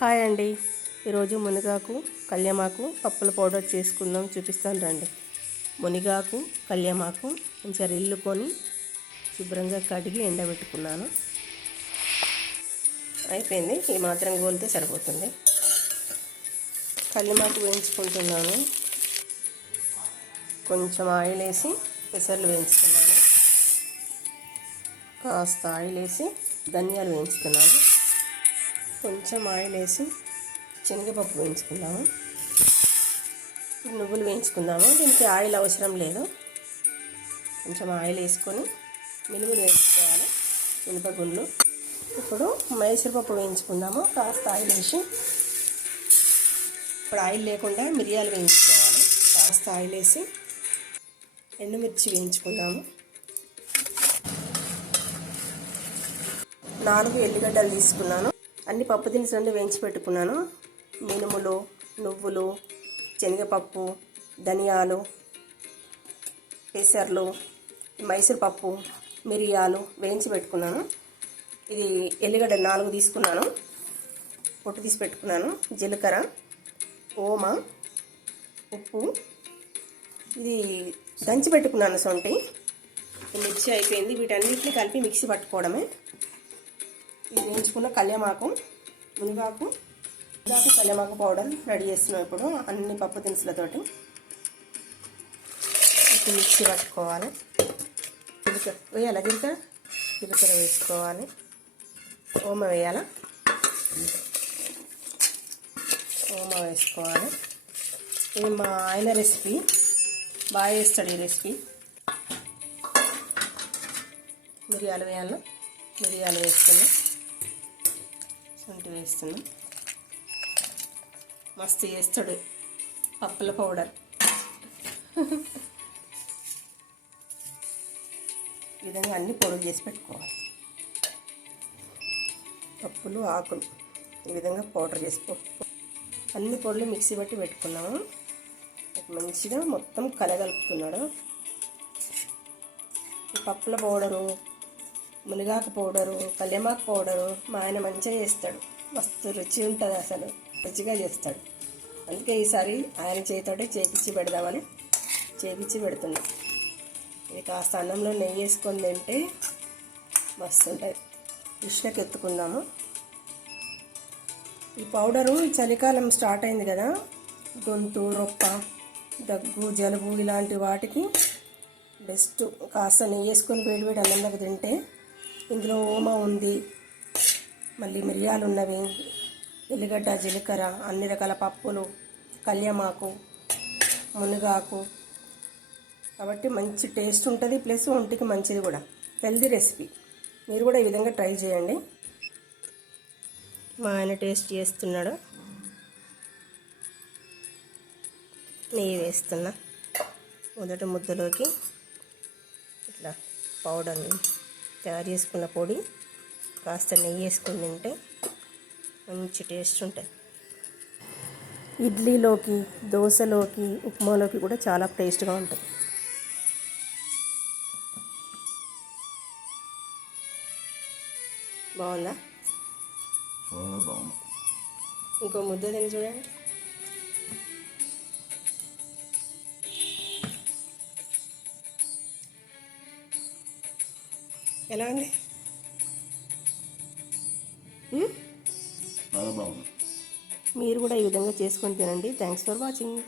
Hi అండి. ఈరోజు మునగాకు కళ్యమాకు పప్పుల పౌడర్ చేసుకుందాం చూపిస్తాను రండి. మునిగాకు కళ్యమాకు కొంచెం రిల్లుకొని శుభ్రంగా కడిగి ఎండబెట్టుకున్నాను. అయిపోయింది. ఈ మాత్రం గోలితే సరిపోతుంది. కళ్యమాకు వేయించుకుంటున్నాను. కొంచెం ఆయిల్ వేసి పెసర్లు వేయించుకున్నాను. కాస్త ఆయిల్ వేసి ధనియాలు వేయించుకున్నాను. కొంచెం ఆయిల్ వేసి శనగపప్పు వేయించుకుందాము. ఇప్పుడు నువ్వులు వేయించుకుందాము. దీనికి ఆయిల్ అవసరం లేదు. కొంచెం ఆయిల్ వేసుకొని మినుములు వేయించుకోవాలి. మినపగుండ్లు ఇప్పుడు మైసూరుపప్పు వేయించుకుందాము. కాస్త ఆయిల్ వేసి ఇప్పుడు ఆయిల్ లేకుండా మిరియాలు వేయించుకోవాలి. కాస్త ఆయిల్ వేసి ఎండుమిర్చి వేయించుకుందాము. నాలుగు ఎల్లిగడ్డలు తీసుకున్నాను. అన్ని పప్పు దినుసులన్నీ వేయించి పెట్టుకున్నాను. మినుములు నువ్వులు శనగపప్పు ధనియాలు పెసర్లు మైసూర్పప్పు మిరియాలు వేయించి పెట్టుకున్నాను. ఇది ఎల్లిగడ్డ నాలుగు తీసుకున్నాను. పొట్టు తీసి పెట్టుకున్నాను. జీలకర్ర ఓమ ఉప్పు. ఇది దంచి పెట్టుకున్నాను సొంటి. మిర్చి అయిపోయింది. వీటన్నిటిని కలిపి మిక్సీ పట్టుకోవడమే. ఇది వేయించుకున్న కళ్యామాకు మునిగాకు మునిగాకు కళ్యామాకు పౌడర్ రెడీ చేస్తున్నాం ఇప్పుడు అన్ని పప్పు దినుసులతోటి. మిక్సీ పట్టుకోవాలి. జీలకర్ర వేయాలా జీలకర్ర? జీలకర్ర వేసుకోవాలి. ఓమ వేయాలా? ఓమ వేసుకోవాలి. ఇది మా ఆయన రెసిపీ. బాగా వేస్తాడు ఈ రెసిపీ. మిరియాలు వేయాలా? మిరియాలు వేసుకున్నాం శుంఠి వేస్తున్నాం. మస్తు చేస్తాడు పప్పుల పౌడర్. ఈ విధంగా అన్ని పొడుగు చేసి పెట్టుకోవాలి. పప్పులు ఆకులు ఈ విధంగా పౌడర్ చేసుకో అన్ని పొడులు మిక్సీ బట్టి పెట్టుకున్నాము. మంచిగా మొత్తం కలగలుపుతున్నాడు. పప్పుల పౌడరు మునగాకు పౌడరు కళ్యమాకు పౌడరు మా ఆయన మంచిగా చేస్తాడు. మస్తు రుచి ఉంటుంది అసలు. రుచిగా చేస్తాడు. అందుకే ఈసారి ఆయన చేతితోటే చేపించి పెడదామని చేపించి పెడుతున్నాం. ఇది కాస్త అన్నంలో నెయ్యి వేసుకొని తింటే మస్తు ఉంటుంది కృష్ణకి ఎత్తుకుందాము. ఈ పౌడరు చలికాలం స్టార్ట్ అయింది కదా. గొంతు రొప్ప దగ్గు జలుబు ఇలాంటి వాటికి బెస్ట్. కాస్త నెయ్యి వేసుకొని వేడి వేడి అన్నంలోకి తింటే ఇందులో ఓమ ఉంది. మళ్ళీ మిరియాలు ఉన్నవి. ఎల్లిగడ్డ జీలకర్ర అన్ని రకాల పప్పులు కళ్యమాకు మునగాకు. కాబట్టి మంచి టేస్ట్ ఉంటుంది ప్లస్ ఒంటికి మంచిది కూడా. Healthy recipe. మీరు కూడా ఈ విధంగా ట్రై చేయండి. మా ఆయన టేస్ట్ చేస్తున్నాడు. నెయ్యి వేస్తున్నా. మొదటి ముద్దలోకి ఇట్లా పౌడర్ని తయారు చేసుకున్న పొడి కాస్త నెయ్యి వేసుకుని తింటే మంచి టేస్ట్ ఉంటుంది. ఇడ్లీలోకి దోశలోకి ఉప్మాలోకి కూడా చాలా టేస్ట్గా ఉంటుంది. బాగుందా? చాలా బాగుంది. ఇంకో ముద్ద తిని చూడండి. ఎలా ఉంది? మీరు కూడా ఈ విధంగా చేసుకొని తినండి. Thanks for watching